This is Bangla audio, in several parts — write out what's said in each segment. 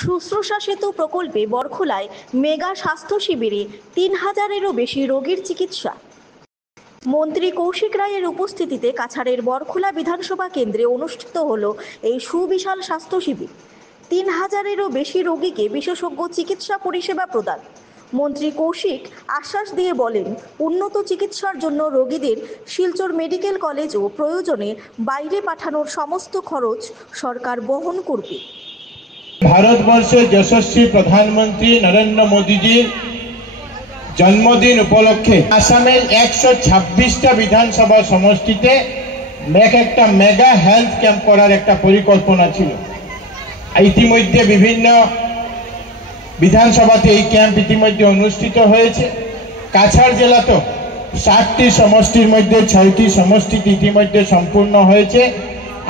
শুশ্রূষা সেতু প্রকল্পে বরখোলায় মেগা স্বাস্থ্য শিবিরে ৩,০০০-এরও বেশি রোগীর চিকিৎসা। মন্ত্রী কৌশিক রায়ের উপস্থিতিতে কাছাড়ের বরখোলা বিধানসভা কেন্দ্রে অনুষ্ঠিত হল এই সুবিশাল স্বাস্থ্য শিবির। ৩,০০০-এরও বেশি রোগীকে বিশেষজ্ঞ চিকিৎসা পরিষেবা প্রদান। মন্ত্রী কৌশিক আশ্বাস দিয়ে বলেন, উন্নত চিকিৎসার জন্য রোগীদের শিলচর মেডিকেল কলেজ ও প্রয়োজনে বাইরে পাঠানোর সমস্ত খরচ সরকার বহন করবে। ভারতবর্ষের যশস্বী প্রধানমন্ত্রী নরেন্দ্র মোদীজির জন্মদিন উপলক্ষে আসামের 126টা বিধানসভা সমষ্টিতে একটা মেগা হেলথ ক্যাম্প করার একটা পরিকল্পনা ছিল। ইতিমধ্যে বিভিন্ন বিধানসভাতে এই ক্যাম্প ইতিমধ্যে অনুষ্ঠিত হয়েছে। কাছাড় জেলা তো 60টি সমষ্টির মধ্যে 6টি সমষ্টিতে ইতিমধ্যে সম্পূর্ণ হয়েছে।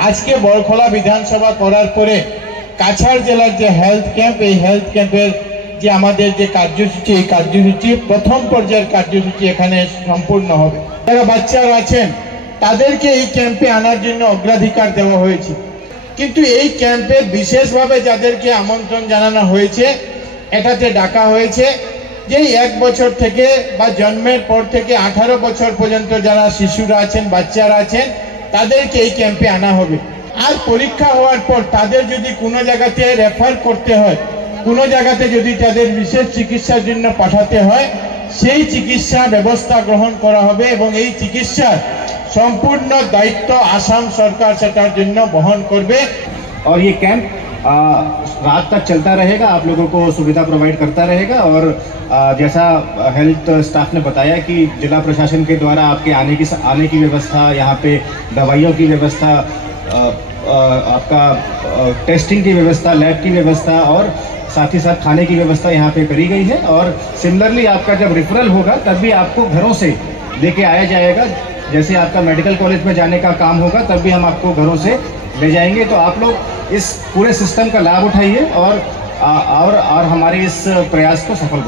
আজকে বরখোলা বিধানসভা করার পরে কাছাড় জেলার যে হেলথ ক্যাম্প, এই হেলথ ক্যাম্পের যে আমাদের যে কার্যসূচি, এই কার্যসূচি প্রথম পর্যায়ের কার্যসূচি এখানে সম্পূর্ণ হবে। যারা বাচ্চারা আছেন তাদেরকে এই ক্যাম্পে আনার জন্য অগ্রাধিকার দেওয়া হয়েছে। কিন্তু এই ক্যাম্পে বিশেষভাবে যাদেরকে আমন্ত্রণ জানানো হয়েছে, এটাতে ডাকা হয়েছে যে 1 বছর থেকে বা জন্মের পর থেকে 18 বছর পর্যন্ত যারা শিশুরা আছেন, বাচ্চারা আছেন, তাদেরকে এই ক্যাম্পে আনা হবে। আর পরীক্ষা হওয়ার পর তাদের যদি কোনো জায়গাতে রেফার করতে হয়, কোনো জায়গাতে যদি তাদের বিশেষ চিকিৎসার জন্য পাঠাতে হয়, সেই চিকিৎসা ব্যবস্থা গ্রহণ করা হবে এবং এই চিকিৎসার সম্পূর্ণ দায়িত্ব আসাম সরকার সেটার জন্য বহন করবে। और ये कैंप रात तक चलता रहेगा, आप लोगों को सुविधा प्रोवाइड करता रहेगा। और जैसा हेल्थ स्टाफ ने बताया कि जिला प्रशासन के द्वारा आपके आने की व्यवस्था, यहाँ पे दवाइयों की व्यवस्था, आपका टेस्टिंग की व्यवस्था, लैब की व्यवस्था और साथ ही साथ खाने की व्यवस्था यहाँ पे करी गई है। और सिमिलरली आपका जब रेफरल होगा तब भी आपको घरों से लेके आया जाएगा। जैसे आपका मेडिकल कॉलेज में जाने का काम होगा, तब भी हम आपको घरों से ले जाएंगे। तो आप लोग इस पूरे सिस्टम का लाभ उठाइए और हमारे इस प्रयास को सफल